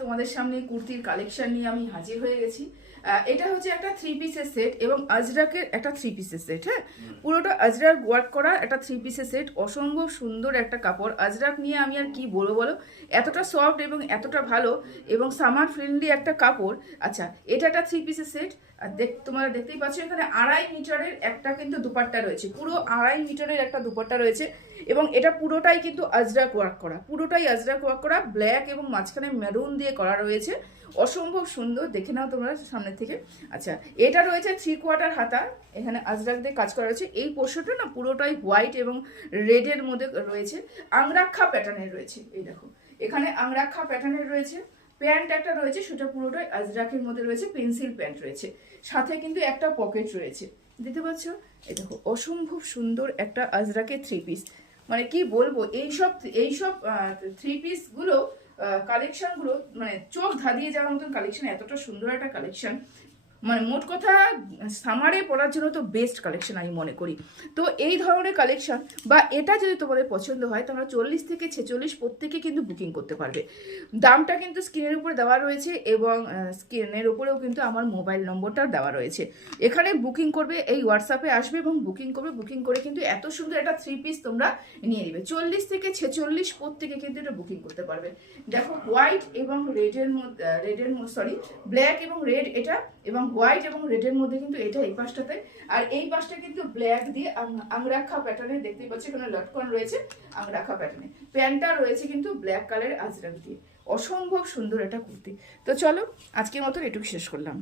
তোমাদের সামনে কুর্তির কালেকশন নিয়ে আমি হাজির হয়ে গেছি। এটা হচ্ছে একটা 3 পিসের সেট এবং আজরাকের একটা 3 পিসের সেট। হ্যাঁ, পুরোটা আজরাক ওয়ার্ক করা একটা 3 পিসের সেট, অসম্ভব সুন্দর একটা কাপড়। আজরাক নিয়ে আমি আর কি বলবো বলো, এতটা সফট এবং এতটা ভালো এবং সামার ফ্রেন্ডলি একটা কাপড়। আচ্ছা, এটা একটা 3 পিসের সেট। আর তোমরা দেখতেই পাচ্ছ এখানে 2.5 মিটারের একটা কিন্তু দুপাট্টা রয়েছে, পুরো 2.5 মিটারের একটা দুপাট্টা রয়েছে এবং এটা পুরোটাই কিন্তু আজরাক ওয়ার্ক করা, পুরোটাই আজরাক ওয়ার্ক করা, ব্ল্যাক এবং মাঝখানে মেরুন দিয়ে করা রয়েছে। অসম্ভব সুন্দর, দেখে নাও তোমরা সামনের থেকে। আচ্ছা, এটা রয়েছে 3/4 হাতা, এখানে আজরাক দিয়ে কাজ করা রয়েছে। এই পোর্শনটা না পুরোটাই হোয়াইট এবং রেডের মধ্যে রয়েছে, আংরাক্ষা প্যাটার্নের রয়েছে। এই দেখো, এখানে আংরাক্ষা প্যাটার্নের রয়েছে। প্যান্ট একটা রয়েছে, সেটা পুরোটাই আজরাকের মধ্যে রয়েছে, পেন্সিল প্যান্ট রয়েছে, সাথে কিন্তু একটা পকেট রয়েছে, দেখতে পাচ্ছ? এই দেখো, অসম্ভব সুন্দর একটা আজরাকের 3 পিস। মানে কি বলবো, এইসব 3 পিসগুলো কালেকশনগুলো মানে চোখ ধাঁধিয়ে যাওয়ার মতন কালেকশন, এতটা সুন্দর একটা কালেকশন। মানে মোট কথা সামারে পরার জন্য তো বেস্ট কালেকশন আমি মনে করি। তো এই ধরনের কালেকশন বা এটা যদি তোমাদের পছন্দ হয়, তোমরা 40 থেকে 46 প্রত্যেকে কিন্তু বুকিং করতে পারবে। দামটা কিন্তু স্ক্রিনের উপরে দেওয়া রয়েছে এবং স্ক্রিনের উপরেও কিন্তু আমার মোবাইল নম্বরটাও দেওয়া রয়েছে। এখানে বুকিং করবে, এই হোয়াটসঅ্যাপে আসবে এবং বুকিং করবে। বুকিং করে কিন্তু এত সুন্দর একটা 3 পিস তোমরা নিয়ে নেবে। 40 থেকে 46 প্রত্যেকে কিন্তু এটা বুকিং করতে পারবে। দেখো, হোয়াইট এবং রেডের মধ্যে, ব্ল্যাক এবং রেড এটা, এবং হোয়াইট এবং রেডের মধ্যে কিন্তু এটা এই পাশটাতে। আর এই পাশটা কিন্তু ব্ল্যাক দিয়ে আংরাক্ষা প্যাটার্নে, দেখতেই পাচ্ছি এখানে লটকন রয়েছে আংরাক্ষা প্যাটার্নে। প্যান্টটা রয়েছে কিন্তু ব্ল্যাক কালারের আজরাক দিয়ে। অসম্ভব সুন্দর একটা কুর্তি। তো চলো, আজকের মতন এটুকু শেষ করলাম।